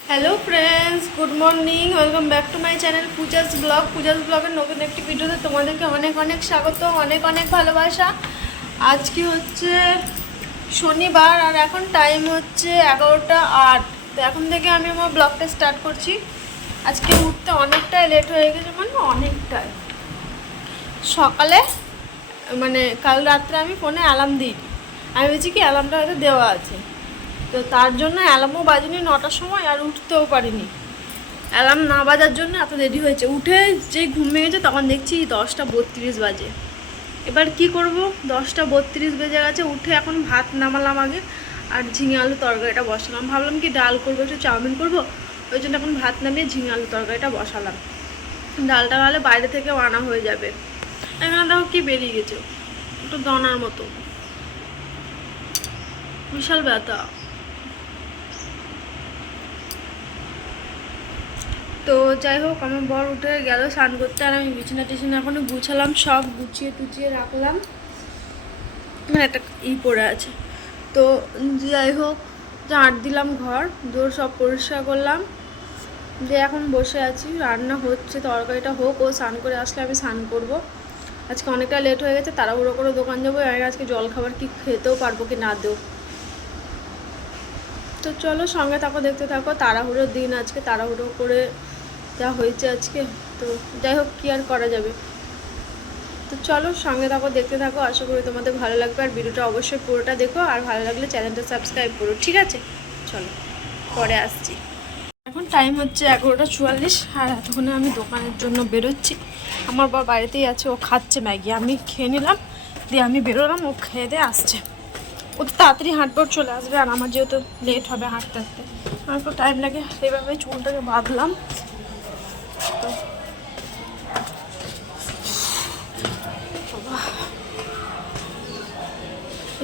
Hello friends, good morning, welcome back to my channel Puja's ব্লগের নতুন একটি ভিডিওতে তোমাদেরকে অনেক অনেক স্বাগত, অনেক অনেক ভালোবাসা। আজকে হচ্ছে শনিবার আর এখন টাইম হচ্ছে 11:08। তো এখন থেকে আমি আমার ব্লগটা স্টার্ট করছি। আজকে উঠতে অনেকটাই লেট হয়ে গেছে, মানে অনেকটাই। সকালে মানে কাল রাত্রে আমি ফোনে অ্যালার্ম দিই, আমি বলছি কি অ্যালার্মটা হয়তো দেওয়া আছে, তো তার জন্য অ্যালার্মও বাজেনি 9টার সময়, আর উঠতেও পারিনি। অ্যালার্ম না বাজার জন্য এত দেরি হয়েছে। উঠে যেই ঘুম ভেঙেছে তখন দেখছি 10:32 বাজে। এবার কি করব, 10:32 বেজে গেছে। উঠে এখন ভাত নামালাম আগে, আর ঝিঙে আলু তরকারিটা বসালাম। ভাবলাম কি ডাল করবো, একটু চাউমিন করবো, ওই জন্য এখন ভাত নামিয়ে ঝিঙে আলু তরকারিটা বসালাম। ডালটা হলে বাইরে থেকেও আনা হয়ে যাবে। এখানে দেখো কি বেরিয়ে গেছে, একটু দানার মতো, বিশাল ব্যথা। তো যাই হোক, আমার বর উঠে গেল স্নান করতে, আর আমি বিছানা টিছানা এখনো গুছালাম, সব গুছিয়ে টুচিয়ে রাখলাম, মানে একটা পড়ে আছে। তো যাই হোক, ঝাঁট দিলাম, ঘর দৌড় সব পরিষ্কার করলাম, দিয়ে এখন বসে আছি। রান্না হচ্ছে, তরকারিটা হোক, ও স্নান করে আসলে আমি স্নান করবো। আজকে অনেকটা লেট হয়ে গেছে, তাড়াহুড়ো করে দোকান যাবো। আর আজকে জল খাবার কি খেতেও পারবো কি না দেও। তো চলো সঙ্গে থাকো, দেখতে থাকো। তাড়াহুড়োর দিন আজকে, তাড়াহুড়ো করে যা হয়েছে আজকে। তো যাই হোক, কী আর করা যাবে। তো চলো সঙ্গে থাকো, দেখতে থাকো। আশা করি তোমাদের ভালো লাগবে, আর ভিডিওটা অবশ্যই পুরোটা দেখো, আর ভালো লাগলে চ্যানেলটা সাবস্ক্রাইব করো, ঠিক আছে? চলো পরে আসছি। এখন টাইম হচ্ছে 11:44, আর এতক্ষণে আমি দোকানের জন্য বেরোচ্ছি। আমার বাবা বাড়িতেই আছে, ও খাচ্ছে ম্যাগি, আমি খেয়ে নিলাম, দিয়ে আমি বেরোলাম, ও খেয়ে দিয়ে আসছে। ও তো তাড়াতাড়ি হাঁটবার চলে আসবে, আর আমার যেহেতু লেট হবে হাঁটতে হাঁটতে, আমার একটু টাইম লাগে। এইভাবে চুলটাকে বাঁধলাম। তো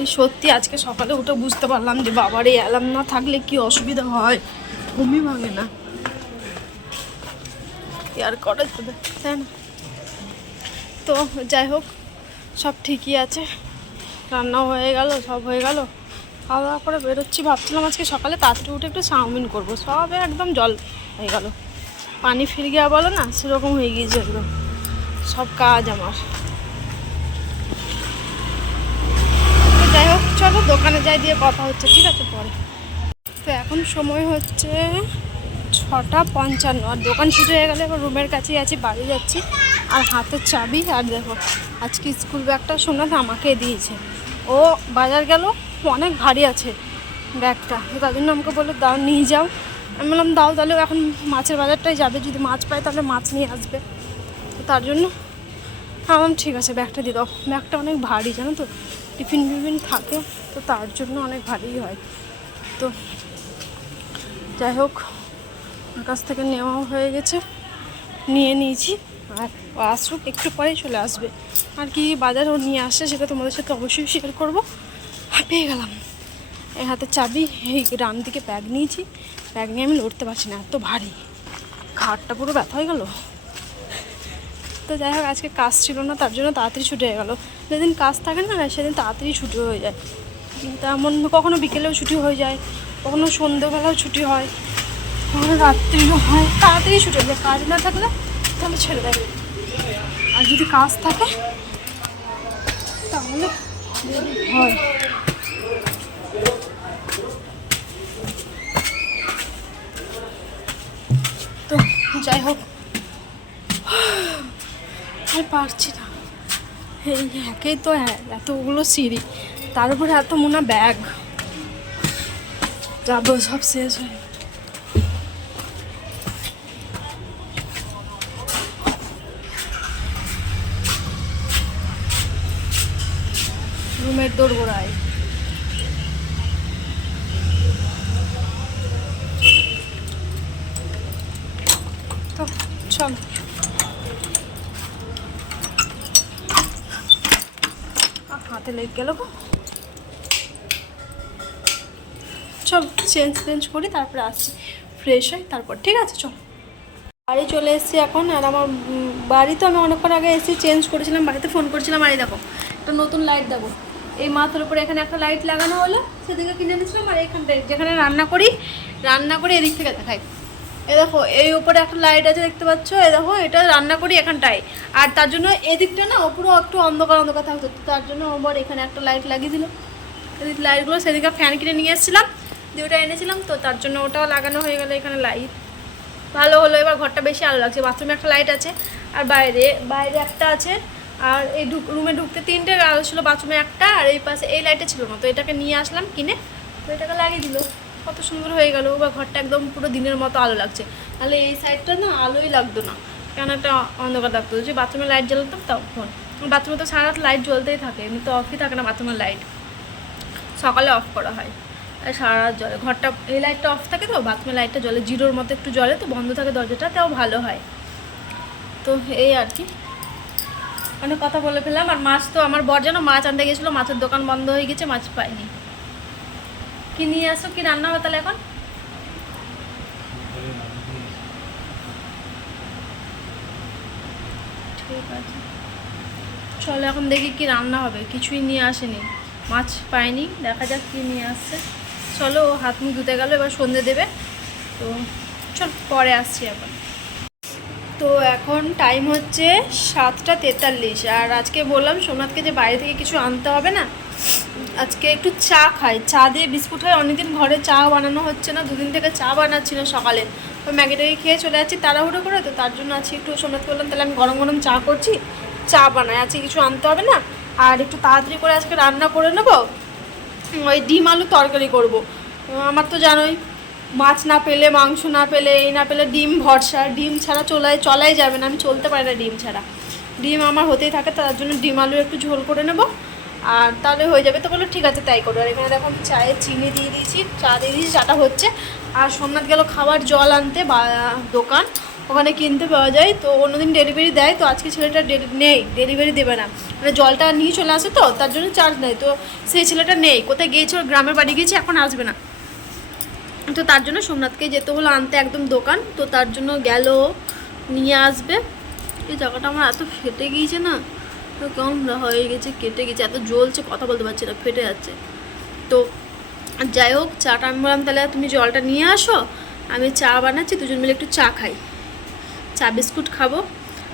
এই সত্যি আজকে সকালে উঠে বুঝতে পারলাম যে বাবার এই অ্যালার্ম না থাকলে কি অসুবিধা হয়, ঘুমই ভাঙে না। আর করা যাবে, তাই না? তো যাই হোক, সব ঠিকই আছে, রান্নাও হয়ে গেল, সব হয়ে গেল। খাওয়া দাওয়া করে বেরোচ্ছি। ভাবছিলাম আজকে সকালে তাড়াতাড়ি উঠে একটু চাউমিন করবো, সব একদম জল হয়ে গেল, পানি ফিরে গিয়ে বলো না, সেরকম হয়ে গিয়েছে একদম সব কাজ আমার। যাই হোক চলো দোকানে যাই, দিয়ে কথা হচ্ছে, ঠিক আছে পরে। তো এখন সময় হচ্ছে 6:55, আর দোকান ছুটে হয়ে গেলে এবার রুমের কাছেই আছি, বাড়ি যাচ্ছি। আর হাতের চাবি, আর দেখো আজকে স্কুল ব্যাগটা সোনাদ আমাকে দিয়েছে। ও বাজার গেল, অনেক ভারী আছে ব্যাগটা, তার জন্য আমাকে বললো দাও নিয়ে যাও। আমি বললাম দাও, তাহলে এখন মাছের বাজারটাই যাবে, যদি মাছ পায় তাহলে মাছ নিয়ে আসবে। তো তার জন্য আমার ঠিক আছে ব্যাগটা দিয়ে দাও। ব্যাগটা অনেক ভারী জানো তো, টিফিন ফিফিন থাকে, তো তার জন্য অনেক ভারী হয়। তো যাই হোক, ওর কাছ থেকে নেওয়া হয়ে গেছে, নিয়ে নিয়েছি। আর ও আসুক, একটু পরেই চলে আসবে। আর কি বাজার ও নিয়ে আসে সেটা তোমাদের সাথে অবশ্যই শেয়ার করবো। আর পেয়ে গেলাম এই হাতে চাবি। এই ডান দিকে ব্যাগ নিয়েছি, ব্যাগ নিয়ে আমি লড়তে পারছি না, এত ভারী, ঘাটটা পুরো ব্যথা হয়ে গেল। তো যাই হোক, আজকে কাজ ছিল না, তার জন্য তাড়াতাড়ি ছুটি হয়ে গেল। যেদিন কাজ থাকে না সেদিন তাড়াতাড়ি ছুটি হয়ে যায়। তেমন কখনো বিকেলেও ছুটি হয়ে যায়, কখনো সন্ধ্যেবেলাও ছুটি হয়, কখনো রাত্রিও হয়। তাড়াতাড়ি ছুটি হয়ে যায়, কাজ না থাকলে তাহলে ছেড়ে দেয়, আর যদি কাজ থাকে তাহলে হয়। তো যাই হোক, আর পারছি না। এই একেই তো এতগুলো সিঁড়ি, তার উপরে এত মোনা ব্যাগ, যাবো সব শেষ হয়ে। রুমের দোরগোড়ায় তো চল, হাতে লেগে গেল গো। চল চেঞ্জ করি, তারপরে আসছি, ফ্রেশ হই তারপর, ঠিক আছে? চল বাড়ি চলে এসেছি এখন। আর আমার বাড়ি তো আমি অনেকক্ষণ আগে এসেছি, চেঞ্জ করেছিলাম, বাড়িতে ফোন করেছিলাম। আর এই দেখো একটা নতুন লাইট, দেখো এই মাথার উপরে এখানে একটা লাইট লাগানো হলো, সেদিকে কিনে এনেছিলাম। আর এখানটায় যেখানে রান্না করি এদিক থেকে দেখাই, এ দেখো এই উপরে একটা লাইট আছে দেখতে পাচ্ছ, এ দেখো এটা রান্না করি এখানটায়। আর তার জন্য এদিকটা না ওপরে একটু অন্ধকার অন্ধকার থাকতো, তার জন্য আমার এখানে একটা লাইট লাগিয়ে দিল। এদিক লাইটগুলো সেদিকে ফ্যান কিনে নিয়ে এসেছিলাম, দিয়ে ওটা এনেছিলাম, তো তার জন্য ওটাও লাগানো হয়ে গেলো এখানে লাইট। ভালো হলো, এবার ঘরটা বেশি আলো লাগছে। বাথরুমে একটা লাইট আছে আর বাইরে একটা আছে। আর এই রুমে ঢুকতে 3টে আলো ছিল, বাথরুমে একটা, আর এই পাশে এই লাইটটা ছিল না, তো এটাকে নিয়ে আসলাম কিনে, তো এটাকে লাগিয়ে দিল। কত সুন্দর হয়ে গেল, এবার ঘরটা একদম পুরো দিনের মতো আলো লাগছে। তাহলে এই সাইডটা না আলোই লাগতো না, কেন একটা অন্ধকার লাগতো। যে বাথরুমে লাইট জ্বালাতাম তখন, বাথরুমে তো সারা রাত লাইট জ্বলতেই থাকে, এমনি তো অফই থাকে না বাথরুমের লাইট, সকালে অফ করা হয়। আর সারা রাত জ্বলে ঘরটা, এই লাইটটা অফ থাকে তো বাথরুমের লাইটটা জ্বলে, জিরোর মতো একটু জ্বলে, তো বন্ধ থাকে দরজাটা, তাও ভালো হয়। তো এই আর কি, অনেক কথা বলে ফেললাম। আর মাছ তো আমার বর যেন মাছ আনতে গেছিলো, মাছের দোকান বন্ধ হয়ে গেছে, মাছ পাইনি। কি নিয়ে আসো, কি রান্না হবে তাহলে এখন? ঠিক আছে, চলো এখন দেখি কি রান্না হবে। কিছুই নিয়ে আসেনি, মাছ পাইনি, দেখা যাক কি নিয়ে আসছে। চলো, ও হাত মুখ ধুতে গেল, এবার সন্ধে দেবে, তো চল পরে আসছি এখন। তো এখন টাইম হচ্ছে 7টা 43, আর আজকে বললাম সোমনাথকে যে বাইরে থেকে কিছু আনতে হবে না, আজকে একটু চা খাই, চা দিয়ে বিস্কুট খাই। অনেকদিন ঘরে চা বানানো হচ্ছে না, দুদিন থেকে চা বানাচ্ছি না সকালে, তো ম্যাগিটাকে খেয়ে চলে যাচ্ছি তাড়াহুড়ো করে, তো তার জন্য আজকে একটু সোমনাথকে বললাম তাহলে আমি গরম গরম চা করছি, চা বানাই, আজকে কিছু আনতে হবে না। আর একটু তাড়াতাড়ি করে আজকে রান্না করে নেবো, ওই ডিম আলু তরকারি করবো। আমার তো জানোই, মাছ না পেলে, মাংস না পেলে, এই না পেলে ডিম ভরসা, ডিম ছাড়া চলাই যাবে না, আমি চলতে পারি না ডিম ছাড়া, ডিম আমার হতেই থাকে। তার জন্য ডিম আলু একটু ঝোল করে নেব, আর তাহলে হয়ে যাবে। তো বললো ঠিক আছে তাই করো। আর এখানে দেখো আমি চায়ে চিনি দিয়ে দিয়েছি, চা দিয়ে দিয়েছি, চাটা হচ্ছে। আর সোমনাথ গেল খাবার জল আনতে দোকান, ওখানে কিনতে পাওয়া যায়, তো অন্যদিন ডেলিভারি দেয়, তো আজকে ছেলেটা নেই, ডেলিভারি দেবে না, মানে জলটা নিয়ে চলে আসে তো তার জন্য চার্জ নেয়, তো সেই ছেলেটা নেই, কোথায় গিয়েছে, ওর গ্রামের বাড়ি গিয়েছে, এখন আসবে না। তো তার জন্য সোমনাথকে যেতে হলো আনতে একদম দোকান, তো তার জন্য গেল নিয়ে আসবে। এই জায়গাটা আমার এত ফেটে গিয়েছে না, তো কেমন হয়ে গেছে, কেটে গেছে, এত জ্বলছে, কথা বলতে পারছি না, ফেটে যাচ্ছে। তো যাই হোক, চাটা আমি বললাম তাহলে তুমি জলটা নিয়ে আসো, আমি চা বানাচ্ছি, দুজন মিলে একটু চা খাই, চা বিস্কুট খাবো।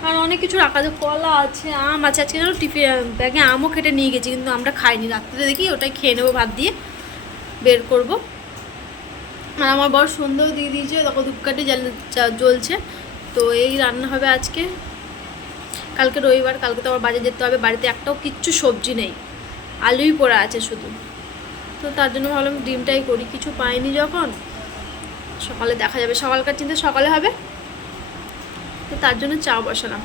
আর অনেক কিছু রাখা আছে, কলা আছে, আম আছে, আজকে যেন টিফিন ব্যাগে আমও কেটে নিয়ে গেছি, কিন্তু আমরা খাইনি, রাত্রে দেখি ওটাই খেয়ে নেবো, ভাত দিয়ে বের করবো। আর আমার বড় সন্ধ্যাও দিয়ে দিয়েছে, তখন ধূপকাঠি জ্বলছে। তো এই রান্না হবে আজকে। কালকে রবিবার, কালকে তো আবার বাজার যেতে হবে, বাড়িতে একটাও কিচ্ছু সবজি নেই, আলুই পোড়া আছে শুধু, তো তার জন্য ভাবলাম ডিমটাই করি, কিছু পাইনি যখন, সকালে দেখা যাবে, সকালকার চিন্তা সকালে হবে, তো তার জন্য চা বসালাম।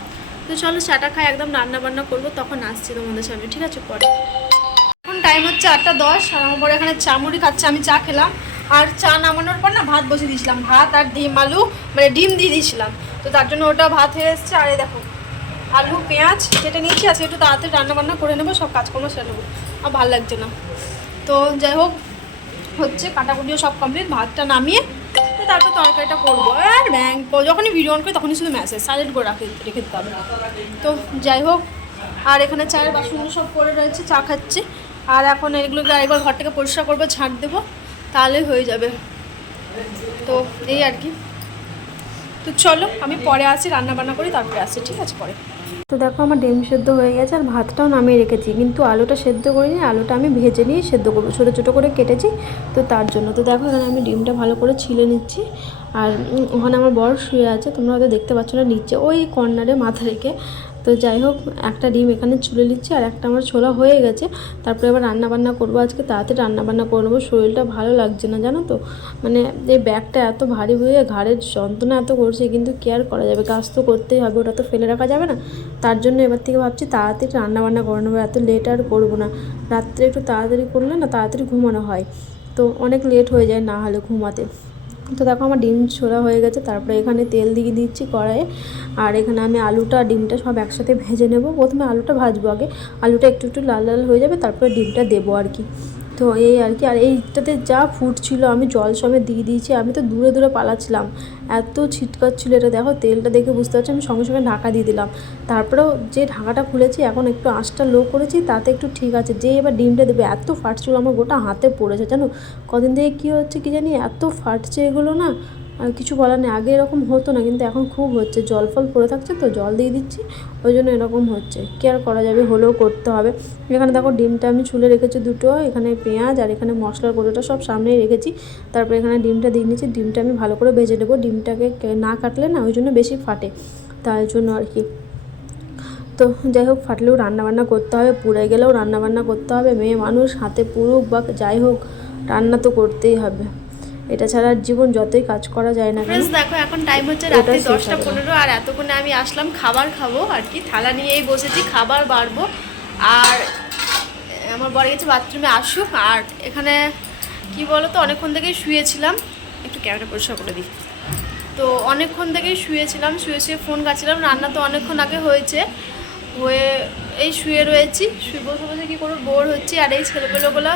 তো চলো চাটা খাই, একদম রান্না বান্না করবো, তখন আসছি তোমাদের সামনে, ঠিক আছে পরে। এখন টাইম হচ্ছে 8টা 10, আর আমার পরে এখানে চা মুড়ি খাচ্ছে, আমি চা খেলাম। আর চা নামানোর পর না ভাত বসে দিয়েছিলাম, ভাত আর ডিম আলু, মানে ডিম দিয়ে দিয়েছিলাম, তো তার জন্য ওটা ভাত হয়ে এসছে। আর এই দেখো আলু পেঁয়াজ কেটে নিয়েছি, আজকে একটু তাড়াতাড়ি রান্নাবান্না করে নেবো, সব কাজকর্ম সেরে নেবো, আর ভালো লাগছে না। তো যাই হোক, হচ্ছে কাটাকুটিও সব কমপ্লিট, ভাতটা নামিয়ে তারপর তরকারিটা করবো। আর যখনই ভিডিও অন করি তখনই শুধু মেসেজ সাইলেন্ট করে রেখে দিতে হবে। তো যাই হোক, আর এখানে চায়ের বাসনগুলো সব পড়ে রয়েছে, চা খাচ্ছি। আর এখন এগুলোকে আরেকবার ঘরটাকে পরিষ্কার করবো, ঝাঁট দেবো, তাহলেই হয়ে যাবে। তো এই আর কি, তো চলো আমি পরে আসি, রান্না বান্না করি, তারপরে আসি, ঠিক আছে পরে। তো দেখো আমার ডিম সেদ্ধ হয়ে গেছে, আর ভাতটাও নামিয়ে রেখেছি, কিন্তু আলুটা সেদ্ধ করিনি, আলুটা আমি ভেজে নিয়ে সেদ্ধ করবো, ছোটো ছোটো করে কেটেছি, তো তার জন্য। তো দেখো এখানে আমি ডিমটা ভালো করে ছিলে নিচ্ছি। আর ওখানে আমার বড় শুয়ে আছে, তোমরা হয়তো দেখতে পাচ্ছ না, নিচে ওই কর্নারে মাথা রেখে। তো যাই হোক, একটা ডিম এখানে ছুলে নিচ্ছি, আর একটা আমার ছোলা হয়ে গেছে। তারপরে এবার রান্নাবান্না করবো, আজকে তাড়াতাড়ি রান্নাবান্না করবো, শরীরটা ভালো লাগছে না জানো তো, মানে এই ব্যাগটা এত ভারী হয়ে ঘাড়ের যন্ত্রণা এত করছে, কিন্তু কেয়ার করা যাবে, কাজ তো করতেই হবে, ওটা তো ফেলে রাখা যাবে না। তার জন্য এবার থেকে ভাবছি তাড়াতাড়ি রান্নাবান্না করে নেবো, এত লেট আর করবো না, রাত্রে একটু তাড়াতাড়ি করলে না তাড়াতাড়ি ঘুমানো হয়, তো অনেক লেট হয়ে যায় না হলে ঘুমাতে। তো দেখো আমার ডিম ছোড়া হয়ে গেছে, তারপরে এখানে তেল দিয়ে দিচ্ছি কড়াইয়ে। আর এখানে আমি আলুটা ডিমটা সব একসাথে ভেজে নেব, প্রথমে আলুটা ভাজবো আগে, আলুটা একটু একটু লাল লাল হয়ে যাবে, তারপরে ডিমটা দেবো আর কি। তো এই আর কি। আর এইটাতে যা ফুটছিল আমি জল সমেত দিয়ে দিয়েছি, আমি তো দূরে দূরে পালাচ্ছিলাম, এত ছিটকাচ্ছিল। এটা দেখো তেলটা দেখে বুঝতে পারছি, আমি সঙ্গে সঙ্গে ঢাকা দিয়ে দিলাম। তারপরেও যে ঢাকাটা খুলেছি এখন একটু আঁচটা লো করেছি, তাতে একটু ঠিক আছে। যে এবার ডিমটা দেবে এত ফাটছিল, আমার গোটা হাতে পড়েছে জানো। কদিন থেকে কী হচ্ছে কি জানি, এত ফাটছে এগুলো না, আর কিছু বলার নেই। আগে এরকম হতো না, কিন্তু এখন খুব হচ্ছে। জল ফল পড়ে থাকছে তো জল দিয়ে দিচ্ছি, ওই জন্য এরকম হচ্ছে। কী আর করা যাবে, হলেও করতে হবে। এখানে দেখো ডিমটা আমি ছুলে রেখেছি দুটো, এখানে পেঁয়াজ আর এখানে মশলার গুঁড়োটা সব সামনেই রেখেছি। তারপরে এখানে ডিমটা দিয়ে নিচ্ছি, ডিমটা আমি ভালো করে ভেজে দেবো। ডিমটাকে না কাটলে না ওই জন্য বেশি ফাটে, তার জন্য আর কি। তো যাই হোক, ফাটলেও রান্নাবান্না করতে হবে, পুড়ে গেলেও রান্নাবান্না করতে হবে। মেয়ে মানুষ, হাতে পুড়ুক বা যাই হোক, রান্না তো করতেই হবে। এটা ছাড়া জীবন যতই কাজ করা যায় না। ফ্রেন্ডস দেখো এখন টাইম হচ্ছে রাত্রি 10টা 15, আর এতক্ষণে আমি আসলাম খাবার খাবো আর কি। থালা নিয়েই বসেছি, খাবার বাড়বো। আর আমার বর গেছে বাথরুমে, আসুক। আর এখানে কি বলো তো, অনেকক্ষণ থেকেই শুয়েছিলাম, একটু ক্যামেরা পরিষ্কার করে দিই। তো অনেকক্ষণ থেকেই শুয়েছিলাম, শুয়ে শুয়ে ফোন কাটছিলাম। রান্না তো অনেকক্ষণ আগে হয়েছে, হয়ে এই শুয়ে রয়েছি। শুয়ে বসে বসে কী করবো, বোর হচ্ছি। আর এই ছেলেপেলেগুলো,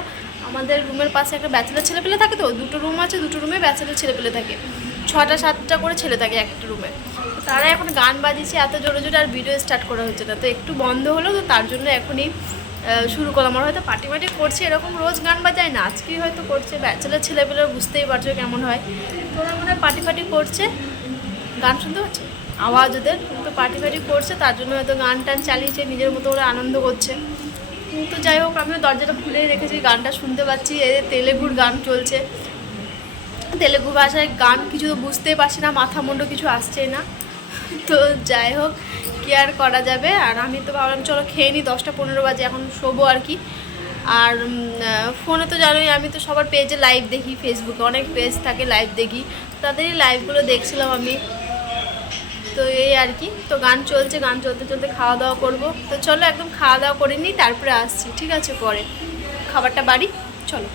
আমাদের রুমের পাশে একটা ব্যাচেলার ছেলেপেলে থাকে, তো দুটো রুম আছে, দুটো রুমে ব্যাচেলার ছেলেপেলে থাকে, 6টা 7টা করে ছেলে থাকে একটা রুমে। তো তারা এখন গান বাজিয়েছে এত জোরে জোরে, আর ভিডিও স্টার্ট করা হচ্ছে না। তো একটু বন্ধ হলো, তো তার জন্য এখনই শুরু করলাম। আমার হয়তো পার্টি পার্টি করছে, এরকম রোজ গান বাজায় না, আজকেই হয়তো করছে। ব্যাচেলার ছেলেপেলে বুঝতেই পারছো কেমন হয়। তো ওরা মনে হয় পার্টি পার্টি করছে, গান শুনতে পাচ্ছে আওয়াজ ওদের, তো পার্টি পার্টি করছে, তার জন্য হয়তো গান টান চালিয়েছে, নিজের মতো ওরা আনন্দ করছে। তো যাই হোক, আমিও দরজাটা খুলেই রেখেছি, গানটা শুনতে পাচ্ছি। এদের তেলেগুর গান চলছে, তেলেগু ভাষায় গান, কিছু তো বুঝতেই পারছি না, মাথা মুন্ডো কিছু আসছেই না। তো যাই হোক, কি আর করা যাবে। আর আমি তো ভাবলাম চলো খেয়ে নিই, 10টা 15 বাজে, এখন শোবো আর কি। আর ফোনে তো জানোই, আমি তো সবার পেজে লাইভ দেখি, ফেসবুকে অনেক পেজ থাকে, লাইভ দেখি, তাদেরই লাইভগুলো দেখছিলাম আমি। তো এই আর কি। তো গান চলছে, গান চলতে চলতে খাওয়া দাওয়া করবো। তো চলো একদম খাওয়া দাওয়া করে নিই, তারপরে আসছি, ঠিক আছে? পরে খাবারটা বাড়ি, চলো।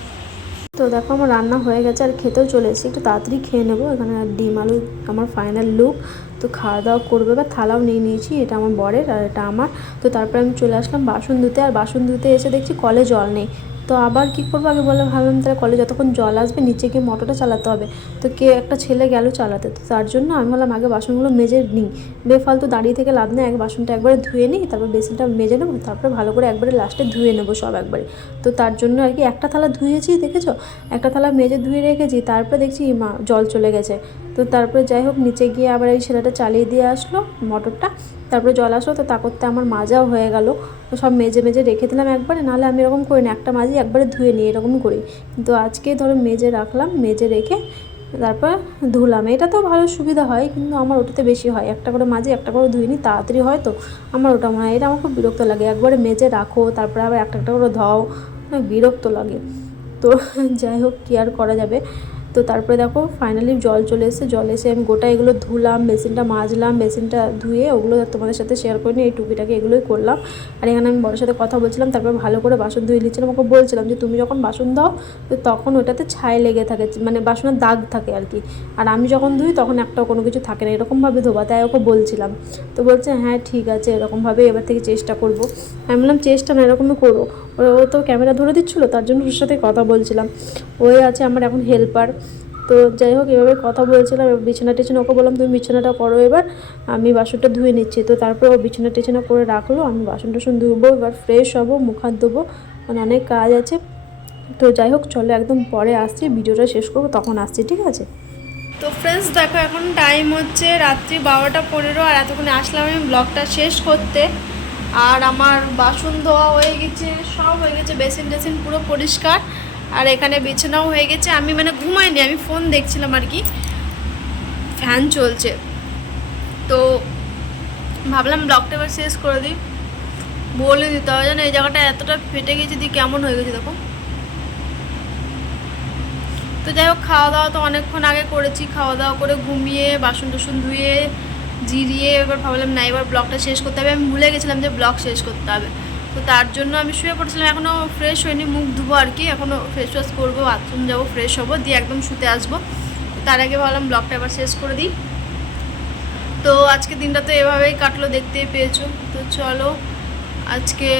তো দেখো আমার রান্না হয়ে গেছে, আর খেতেও চলে এসেছি, একটু তাড়াতাড়ি খেয়ে নেবো। এখানে ডিম আলু আমার ফাইনাল লুক। তো খাওয়া দাওয়া করবে, বা থালাও নিয়ে নিয়েছি, এটা আমার বরের আর এটা আমার। তো তারপরে আমি চলে আসলাম বাসন ধুতে, আর বাসন ধুতে এসে দেখছি কলে জল নেই। তো আবার কি করবো, আগে বলে ভাবলাম তাহলে কলে যতক্ষণ জল আসবে নিচে গিয়ে মোটরটা চালাতে হবে। তো একটা ছেলে গেল চালাতে, তো তার জন্য আমি ভাবলাম আগে বাসনগুলো মেজে নিই, বেফালতু দাঁড়িয়ে থেকে লাভ নেই। আগে বাসনটা একবারে ধুয়ে নিই, তারপর বেসিনটা মেজে নেবো, তারপরে ভালো করে একবারে লাস্টে ধুয়ে নেবো সব একবারে। তো তার জন্য আর কি একটা থালা ধুয়েছি, দেখেছো, একটা থালা মেজে ধুয়ে রেখেছি, তারপরে দেখছি মা জল চলে গেছে। তো তারপরে যাই হোক, নিচে গিয়ে আবার এই ছেলেটা চালিয়ে দিয়ে আসলো মোটরটা, তারপরে জল আসলো। তো তা করতে আমার মাজাও হয়ে গেল। তো সব মেজে মেজে রেখে দিলাম একবারে, নাহলে আমি এরকম করি না, একটা মাজি একবারে ধুয়ে নিই, এরকমই করি। কিন্তু আজকে ধরো মেজে রাখলাম, মেজে রেখে তারপর ধুলাম। এটা তো ভালো সুবিধা হয়, কিন্তু আমার ওটাতে বেশি হয়, একটা করে মাজি একটা করে ধুয়ে নিই, তাড়াতাড়ি হয়। তো আমার ওটা মনে হয়, এটা আমার খুব বিরক্ত লাগে, একবারে মেজে রাখো তারপরে আবার একটা একটা করে ধাও, বিরক্ত লাগে। তো যাই হোক, কী আর করা যাবে। তো তারপরে দেখো ফাইনালি জল চলে এসেছে, জল এসে আমি গোটা এগুলো ধুলাম, বেসিনটা মাজলাম, বেসিনটা ধুয়ে ওগুলো তোমাদের সাথে শেয়ার করে নিই, এই টুকিটাকি এগুলোই করলাম। আর এখানে আমি বড়ের সাথে কথা বলছিলাম, তারপর ভালো করে বাসন ধুয়ে নিচ্ছিলাম। ওকে বলছিলাম যে তুমি যখন বাসন দাও তো তখন ওটাতে ছাই লেগে থাকে, মানে বাসনের দাগ থাকে আর কি, আর আমি যখন ধুই তখন একটাও কোনো কিছু থাকে না, এরকমভাবে ধোবা, তাই ওকে বলছিলাম। তো বলছে হ্যাঁ ঠিক আছে, এরকমভাবে এবার থেকে চেষ্টা করবো। আমি বললাম চেষ্টা না, এরকমই করবো। ও তো ক্যামেরা ধরে দিচ্ছিলো, তার জন্য ওর সাথে কথা বলছিলাম। ওই আছে আমার এখন হেল্পার। তো যাই হোক, এভাবে কথা বলছিলাম। এবার বিছানা টিছানা ওকে বললাম তুমি বিছানাটা করো, এবার আমি বাসনটা ধুয়ে নিচ্ছি। তো তারপরে ও বিছানা টিছানা করে রাখলো, আমি বাসন টাসন ধুবো, এবার ফ্রেশ হবো, মুখ হাত ধোবো, মানে অনেক কাজ আছে। তো যাই হোক, চলো একদম পরে আসছি, ভিডিওটা শেষ করবো তখন আসছি, ঠিক আছে? তো ফ্রেন্ডস দেখো এখন টাইম হচ্ছে রাত্রি 12টা 15, আর এতক্ষণে আসলাম আমি ব্লগটা শেষ করতে। আর আমার বাসন ধোয়া হয়ে গেছে, সব হয়ে গেছে, বেসিন টেসিন পুরো পরিষ্কার। আর এখানে বিছানাও হয়ে গেছে। আমি মানে ঘুমাইনি, আমি ফোন দেখছিলাম আর কি, ফ্যান চলছে। তো ভাবলাম ব্লগটা এবার শেষ করে দিই, বলে দিতে হবে জানো, এই জায়গাটা এতটা ফেটে গেছে, দিয়ে কেমন হয়ে গেছে দেখো। তো যাই হোক, খাওয়া দাওয়া তো অনেকক্ষণ আগে করেছি, খাওয়া দাওয়া করে ঘুমিয়ে বাসন টাসন ধুয়ে জিরিয়ে এবার ভাবলাম না, এবার ব্লগটা শেষ করতে হবে। আমি ভুলে গেছিলাম যে ব্লগ শেষ করতে হবে, তো তার জন্য আমি শুয়ে পড়েছিলাম। এখনও ফ্রেশ হয়নি, মুখ ধুবো আর কি, এখনও ফেস ওয়াশ করবো, বাথরুম যাবো, ফ্রেশ হবো, দিয়ে একদম শুতে আসবো। তার আগে ভাবলাম ব্লগটা এবার শেষ করে দিই। তো আজকে দিনটা তো এভাবেই কাটলো, দেখতেই পেয়েছো। তো চলো আজকে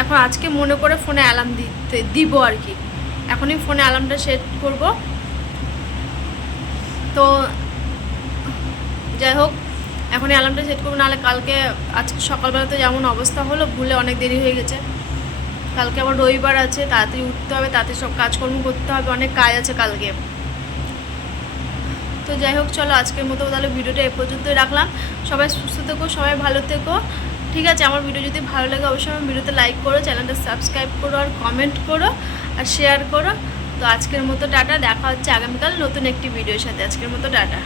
এখন আজকে মনে করে ফোনে অ্যালার্ম দিব আর কি। এখনই ফোনে অ্যালার্মটা সেট করব। তো যাই হোক, এখনই অ্যালার্মটা সেট করবো, নাহলে কালকে আজকে সকালবেলাতে যেমন অবস্থা হলো, ভুলে অনেক দেরি হয়ে গেছে। কালকে আবার রবিবার আছে, তাড়াতাড়ি উঠতে হবে, তাড়াতাড়ি সব কাজকর্ম করতে হবে, অনেক কাজ আছে কালকে। তো যাই হোক, চলো আজকের মতো তাহলে ভিডিওটা এ পর্যন্তই রাখলাম। সবাই সুস্থ থেকো, সবাই ভালো থেকো, ঠিক আছে? আমার ভিডিও যদি ভালো লাগে অবশ্যই আমার ভিডিওতে লাইক করো, চ্যানেলটা সাবস্ক্রাইব করো, আর কমেন্ট করো, আর শেয়ার করো। তো আজকের মতো টাটা, দেখা হচ্ছে আগামীকাল নতুন একটি ভিডিওর সাথে। আজকের মতো টাটা।